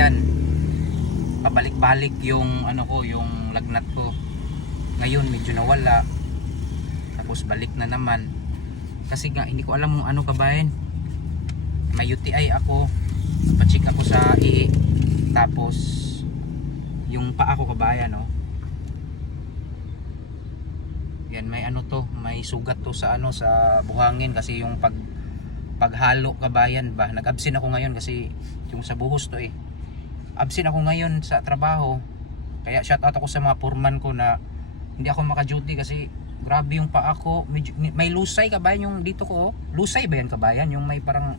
kabayan, pabalik-balik yung ano ko, yung lagnat ko. Ngayon medyo nawala, tapos balik na naman. Kasi nga hindi ko alam kung ano kabayan, may UTI ako, pa-check ako sa EE, tapos yung paa ko kabayan, no. Yan, may ano to, may sugat to sa ano, sa buhangin, kasi yung paghalo kabayan ba. Nag-absent ako ngayon kasi yung sa buhos to eh. Absent ako ngayon sa trabaho. Kaya shout out ako sa mga foreman ko na hindi ako maka-duty kasi grabe yung paa ko. May lusay kabayan yung dito ko. Oh. Lusay ba yan kabayan? Yung may parang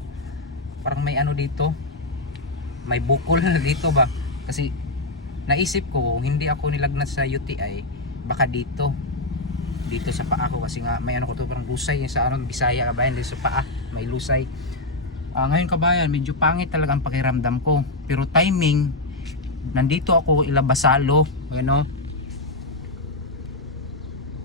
may ano dito. May bukol dito ba? Kasi naisip ko hindi ako nilagnat sa UTI, baka dito sa paa ko, kasi nga may ano ko to, parang lusay sa ano, Bisaya kabayan, dito sa paa may lusay. Ngayon kabayan medyo pangit talaga ang pakiramdam ko, pero timing nandito ako Basalo, ano,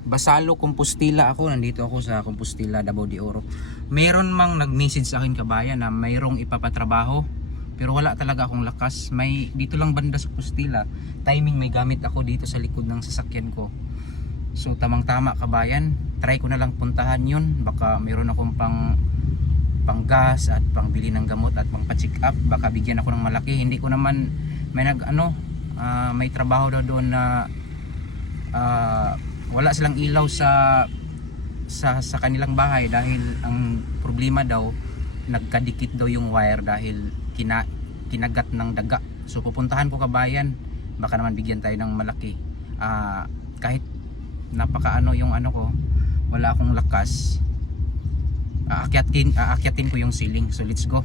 Basalo, Compostela ako, nandito ako sa Compostela, Davao de Oro. Meron mang nag-message sa akin kabayan na mayroong ipapatrabaho, pero wala talaga akong lakas. May dito lang banda sa Compostela, timing may gamit ako dito sa likod ng sasakyan ko. So tamang tama kabayan, try ko na lang puntahan yun. Baka mayroon akong pang gas at pang bili ng gamot at pang pa-check up. Baka bigyan ako ng malaki. Hindi ko naman may may trabaho daw doon na wala silang ilaw sa kanilang bahay, dahil ang problema daw nagkadikit daw yung wire dahil kinagat ng daga. So pupuntahan ko kabayan, baka naman bigyan tayo ng malaki. Kahit napakaano yung ano ko, wala akong lakas, aakyatin ko yung ceiling. So let's go.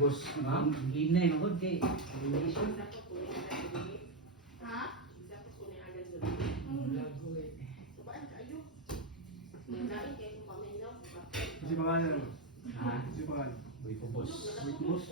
Bos, hinay magod kay relation. Ha? Si pangalan. Ha? Si pangalan. Boy ko boss. Boy ko boss.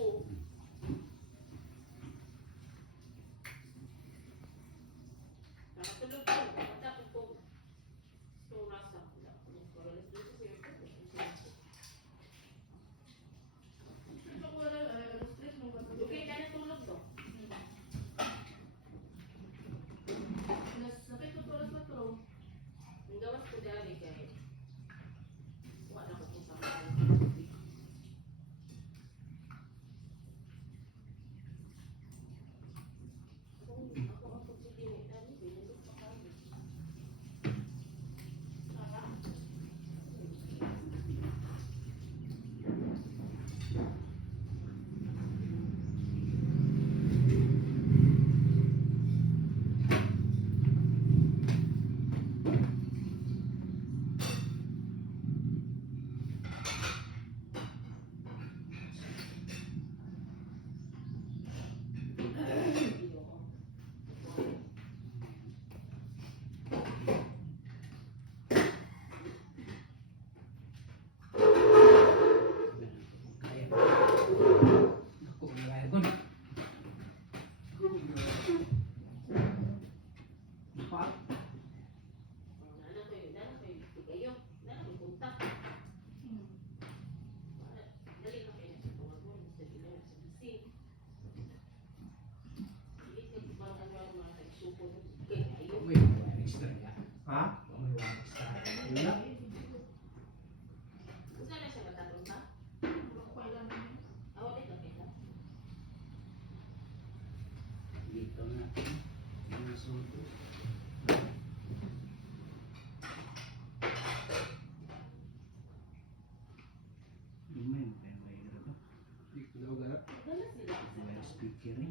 May wire ba? Dala sila. Wire speaker ni.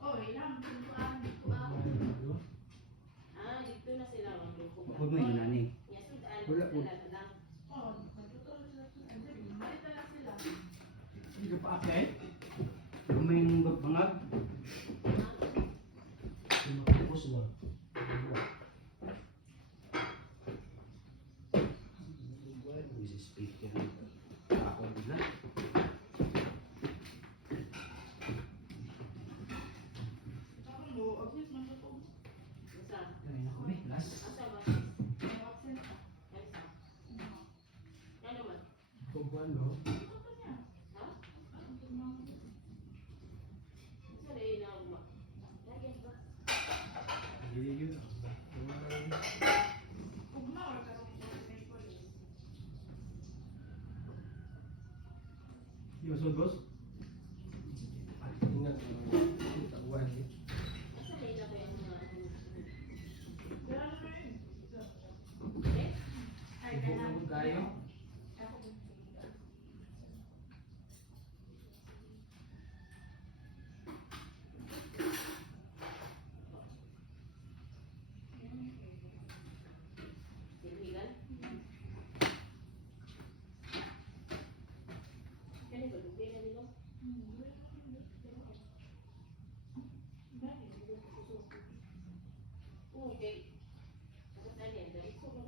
Oh, ilang pintuan dito ah. Dito na sila ang grupo. Huwag mo yun nani. Yes, sudan. Wala po. Dala lang. Oh, magtutulog sila. Balik na lang sila. Hindi ka pa akay? Luming bangag? Tapos ba? Wire speaker ni. Ako bila. Basta. Ganun ako be. Last. Asa ba? Ay, sa. Yan naman. Kubuan no? Ha? Isa rin na uma. Lagyan ba? Hindi yun. Di masod boss? Ingat taguan eh. Asa rin na ba yung mga Ibu na mo kayo. Siligan? Kani ba? Lugay na nila? Okay. Tapos na yan. Dahil ko ba?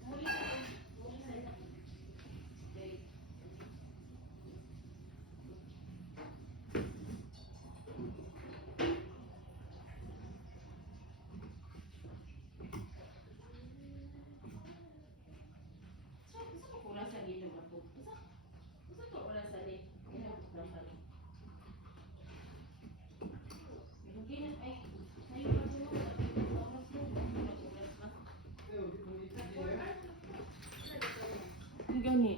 Muli sa ito. Muli sa ito. Okay. Isa ko kurang sa dito ba po? Isa ko kurang sa dito. Ina ko kurang sa dito. Lugay na ay. Ay, pati mo. Oras mo. Oras na. Gani.